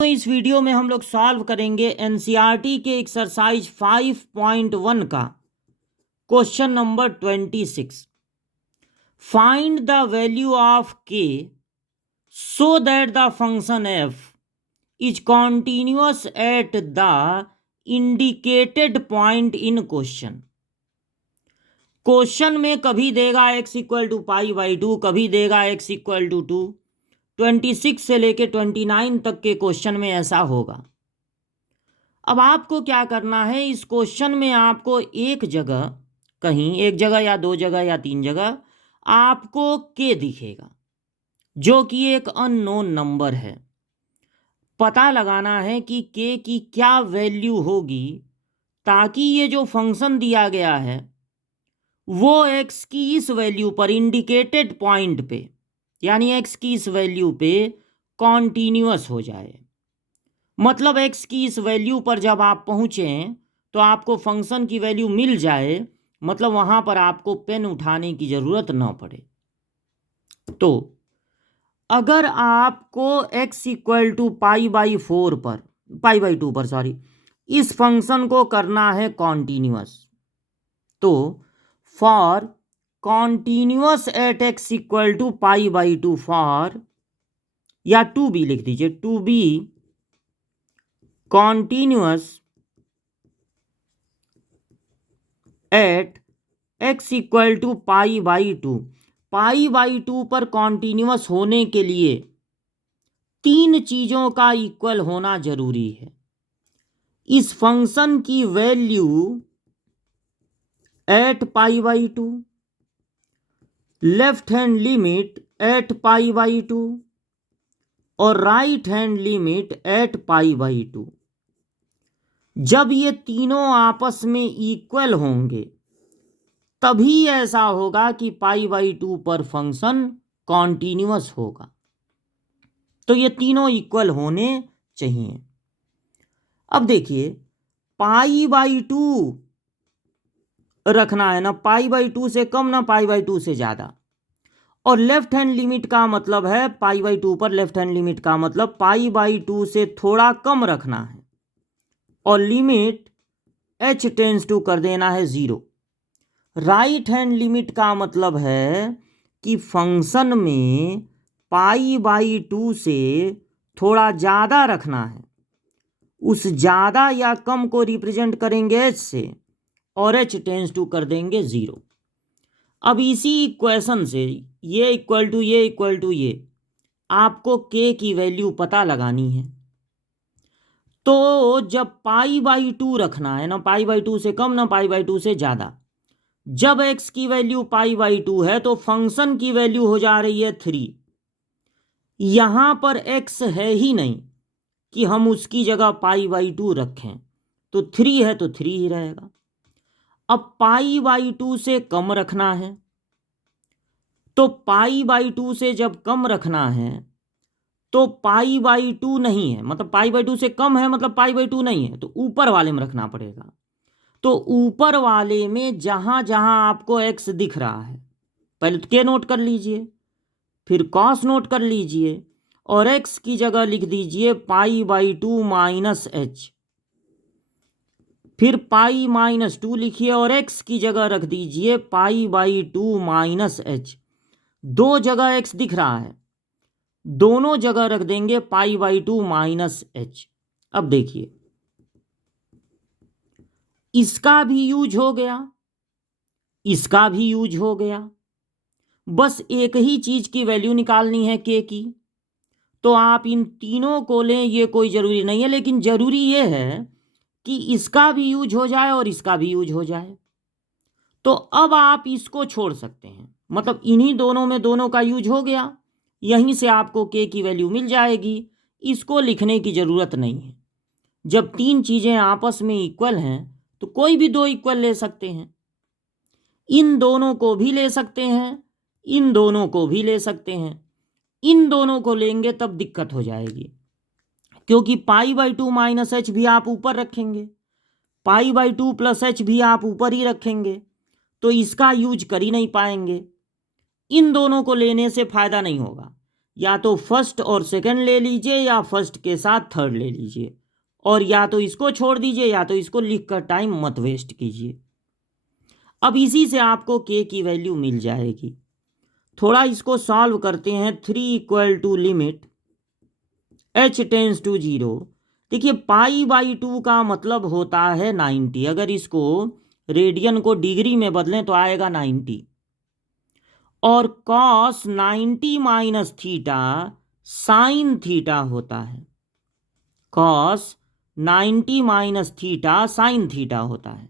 तो इस वीडियो में हम लोग सॉल्व करेंगे एनसीईआरटी के एक्सरसाइज 5.1 का question number 26। Find the value of k so that the function f is continuous at the indicated point in question. Question में कभी देगा x equal to pi by 2, कभी देगा x इक्वल टू 2। 26 से लेके 29 तक के क्वेश्चन में ऐसा होगा। अब आपको क्या करना है, इस क्वेश्चन में आपको एक जगह, कहीं एक जगह या दो जगह या तीन जगह आपको के दिखेगा जो कि एक अननोन नंबर है। पता लगाना है कि के की क्या वैल्यू होगी ताकि ये जो फंक्शन दिया गया है वो x की इस वैल्यू पर इंडिकेटेड पॉइंट पे, यानी x की इस वैल्यू पे कॉन्टिन्यूअस हो जाए। मतलब x की इस वैल्यू पर जब आप पहुँचें तो आपको फंक्शन की वैल्यू मिल जाए, मतलब वहाँ पर आपको पेन उठाने की ज़रूरत ना पड़े। तो अगर आपको x equal to pi by 2 पर इस फंक्शन को करना है कॉन्टिन्यूअस, तो for continuous at x equal to pi by 2 for, या टू बी लिख दीजिए, to be continuous at x equal to pi by 2 पर कॉन्टिन्यूअस होने के लिए तीन चीज़ों का इक्वल होना जरूरी है। इस फंक्शन की value at pi by 2, left hand limit at pi by 2 और right hand limit at pi by 2। जब ये तीनों आपस में इक्वल होंगे तभी ऐसा होगा कि पाई बाई 2 पर फंक्शन कॉन्टिन्यूअस होगा। तो ये तीनों इक्वल होने चाहिए। अब देखिए, पाई बाई 2 रखना है ना, पाई बाई 2 से कम ना पाई बाई 2 से ज़्यादा, और लेफ्ट हैंड लिमिट का मतलब है पाई बाई 2 पर लेफ्ट हैंड लिमिट का मतलब पाई बाई 2 से थोड़ा कम रखना है, और लिमिट h टेंस टू कर देना है 0। राइट हैंड लिमिट का मतलब है कि फंक्शन में पाई बाई 2 से थोड़ा ज़्यादा रखना है, उस ज़्यादा या कम को रिप्रेजेंट करेंगे h से और h टेंस टू कर देंगे 0। अब इसी इक्वेशन से ये इक्वल टू ये आपको k की वैल्यू पता लगानी है। तो जब पाई बाई 2 रखना है ना, पाई बाई 2 से कम ना पाई बाई 2 से ज़्यादा, जब x की वैल्यू पाई बाई 2 है तो फंक्शन की वैल्यू हो जा रही है 3। यहां पर x है ही नहीं कि हम उसकी जगह पाई बाई 2 रखें, तो 3 है तो 3 ही रहेगा। अब पाई बाई 2 से कम रखना है, तो पाई बाई 2 से जब कम रखना है तो पाई बाई 2 नहीं है, मतलब पाई बाई 2 से कम है मतलब पाई बाई 2 नहीं है, तो ऊपर वाले में रखना पड़ेगा। तो ऊपर वाले में जहां जहां आपको x दिख रहा है, पहले तो k नोट कर लीजिए, फिर cos नोट कर लीजिए, और x की जगह लिख दीजिए पाई बाई 2 माइनस h, फिर पाई माइनस 2 लिखिए और x की जगह रख दीजिए पाई बाई 2 माइनस h। दो जगह x दिख रहा है, दोनों जगह रख देंगे पाई बाई 2 माइनस h। अब देखिए, इसका भी यूज हो गया, इसका भी यूज हो गया, बस एक ही चीज की वैल्यू निकालनी है k की। तो आप इन तीनों को लें, ये कोई जरूरी नहीं है, लेकिन जरूरी ये है कि इसका भी यूज हो जाए और इसका भी यूज हो जाए। तो अब आप इसको छोड़ सकते हैं, मतलब इन्हीं दोनों में दोनों का यूज हो गया, यहीं से आपको k की वैल्यू मिल जाएगी। इसको लिखने की ज़रूरत नहीं है। जब तीन चीज़ें आपस में इक्वल हैं तो कोई भी दो इक्वल ले सकते हैं, इन दोनों को भी ले सकते हैं, इन दोनों को भी ले सकते हैं। इन दोनों को लेंगे तब दिक्कत हो जाएगी, क्योंकि पाई बाई 2 माइनस h भी आप ऊपर रखेंगे, पाई बाई 2 प्लस h भी आप ऊपर ही रखेंगे, तो इसका यूज कर ही नहीं पाएंगे। इन दोनों को लेने से फायदा नहीं होगा, या तो फर्स्ट और सेकंड ले लीजिए या फर्स्ट के साथ थर्ड ले लीजिए, और या तो इसको छोड़ दीजिए या तो इसको लिखकर टाइम मत वेस्ट कीजिए। अब इसी से आपको के की वैल्यू मिल जाएगी। थोड़ा इसको सॉल्व करते हैं। 3 equal to limit h tends to 0। देखिए π/2 का मतलब होता है 90। अगर इसको रेडियन को डिग्री में बदलें तो आएगा 90। और cos 90 minus theta sine theta होता है। cos 90 minus theta sine theta होता है।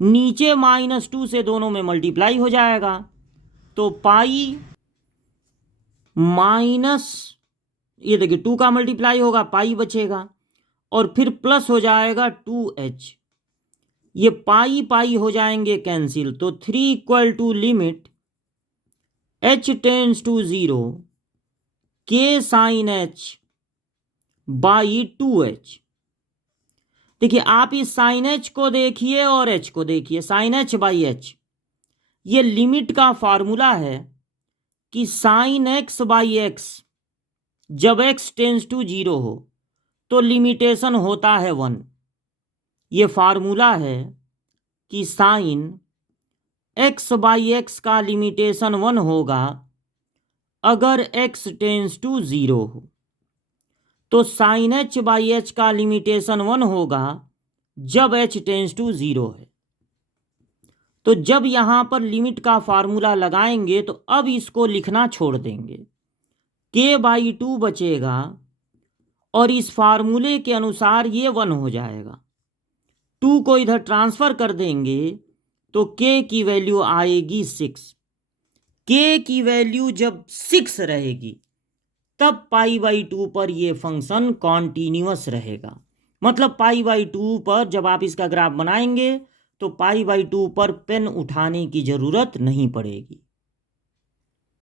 नीचे -2 से दोनों में मल्टीप्लाई हो जाएगा, तो पाई माइनस, ये देखिए 2 का मल्टीप्लाई होगा, पाई बचेगा, और फिर प्लस हो जाएगा 2h। ये पाई पाई हो जाएंगे कैंसिल, तो 3 equal to limit h tends to 0 k sine h by 2h। देखिए आप इस साइन h को देखिए और h को देखिए, साइन h बाई h। ये लिमिट का फॉर्मूला है कि साइन x बाई x जब x टेंस टू 0 हो तो लिमिटेशन होता है 1। ये फार्मूला है कि साइन x बाई x का लिमिटेशन 1 होगा अगर x टेंस टू 0 हो, तो साइन h बाई h का लिमिटेशन 1 होगा जब h टेंस टू 0 है। तो जब यहां पर लिमिट का फार्मूला लगाएंगे तो अब इसको लिखना छोड़ देंगे, k/2 बचेगा और इस फार्मूले के अनुसार ये 1 हो जाएगा। 2 को इधर ट्रांसफर कर देंगे तो k की वैल्यू आएगी 6। k की वैल्यू जब 6 रहेगी तब π/2 पर ये फंक्शन कॉन्टिन्यूअस रहेगा। मतलब π/2 पर जब आप इसका ग्राफ बनाएंगे तो π/2 पर पेन उठाने की ज़रूरत नहीं पड़ेगी।